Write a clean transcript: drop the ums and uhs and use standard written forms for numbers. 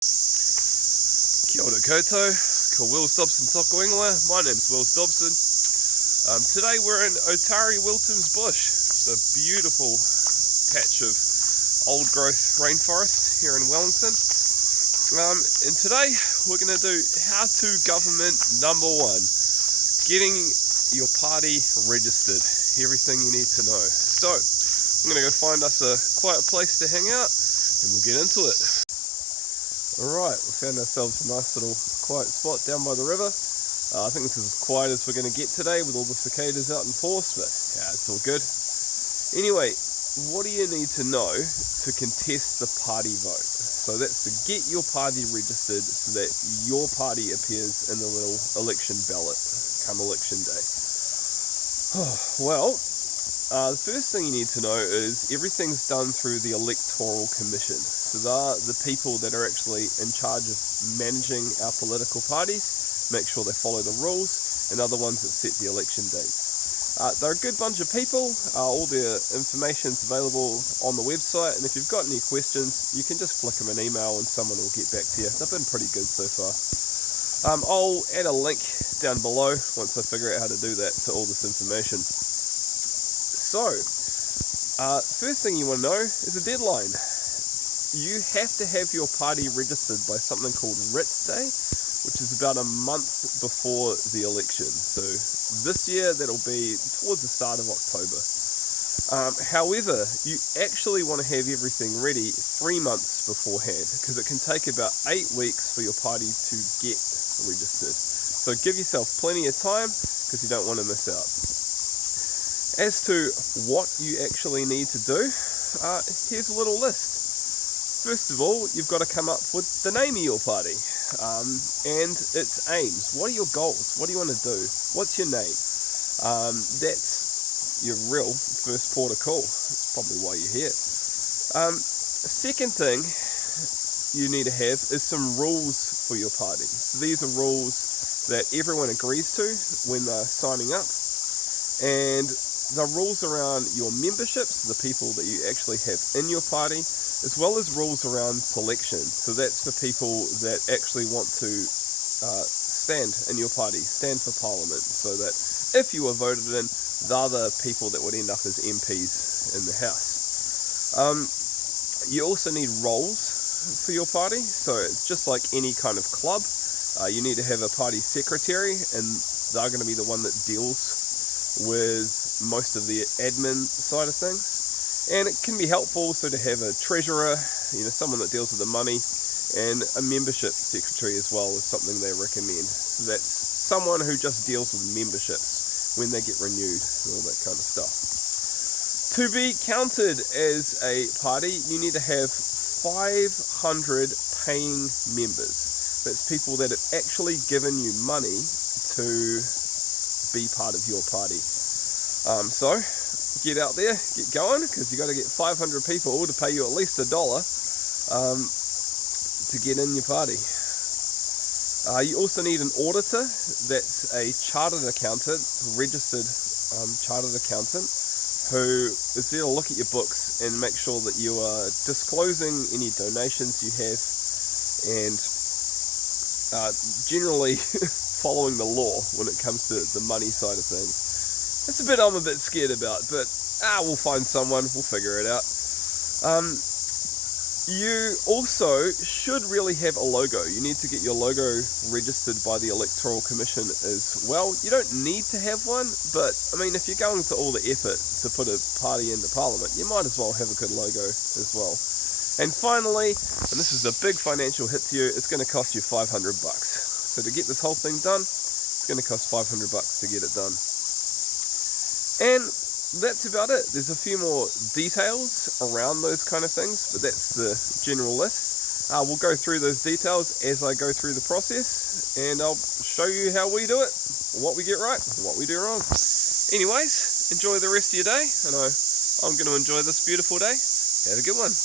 Kia ora koutou, ko Will Dobson toko ingoa. My name's Will Dobson. Today we're in Otari Wilton's Bush. It's a beautiful patch of old growth rainforest here in Wellington. And today we're going to do how to government number one, getting your party registered, everything you need to know. So I'm going to go find us a quiet place to hang out and we'll get into it. Alright, we found ourselves a nice little quiet spot down by the river. I think this is as quiet as we're going to get today with all the cicadas out in force, but yeah, it's all good. Anyway, what do you need to know to contest the party vote? So that's to get your party registered so that your party appears in the little election ballot come election day. Well, the first thing you need to know is everything's done through the Electoral Commission. So they're the people that are actually in charge of managing our political parties, make sure they follow the rules, and are the ones that set the election dates. They're a good bunch of people. All their information's available on the website, and if you've got any questions, you can just flick them an email and someone will get back to you. They've been pretty good so far. I'll add a link down below once I figure out how to do that to all this information. So, first thing you want to know is a deadline. You have to have your party registered by something called Writ Day, which is about a month before the election. So this year that'll be towards the start of October. However, you actually want to have everything ready 3 months beforehand, because it can take about 8 weeks for your party to get registered. So give yourself plenty of time, because you don't want to miss out. As to what you actually need to do, here's a little list. First of all, you've got to come up with the name of your party and its aims. What are your goals? What do you want to do? What's your name? That's your real first port of call. That's probably why you're here. Second thing you need to have is some rules for your party. So these are rules that everyone agrees to when they're signing up, and the rules around your memberships, the people that you actually have in your party, as well as rules around selection. So that's for people that actually want to stand in your party, stand for Parliament, so that if you were voted in, they're the people that would end up as MPs in the House. You also need roles for your party, so it's just like any kind of club. You need to have a party secretary, and they're going to be the one that deals with most of the admin side of things. And it can be helpful also to have a treasurer, someone that deals with the money, and a membership secretary as well is something they recommend. So that's someone who just deals with memberships when they get renewed and all that kind of stuff. To be counted as a party, you need to have 500 paying members. That's people that have actually given you money to be part of your party. So get out there, get going, because you got to get 500 people to pay you at least $1 to get in your party. You also need an auditor. That's a chartered accountant, registered chartered accountant, who is there to look at your books and make sure that you are disclosing any donations you have and generally following the law when it comes to the money side of things. It's a bit I'm a bit scared about, but we'll find someone, we'll figure it out. You also should really have a logo. You need to get your logo registered by the Electoral Commission as well. You don't need to have one, but I mean, if you're going to all the effort to put a party into Parliament, you might as well have a good logo as well. And finally, and this is a big financial hit to you, it's going to cost you $500. So to get this whole thing done, it's going to cost $500 to get it done. And that's about it. There's a few more details around those kind of things, but that's the general list. We'll go through those details as I go through the process, and I'll show you how we do it, what we get right, what we do wrong. Anyways, enjoy the rest of your day, and I'm going to enjoy this beautiful day. Have a good one.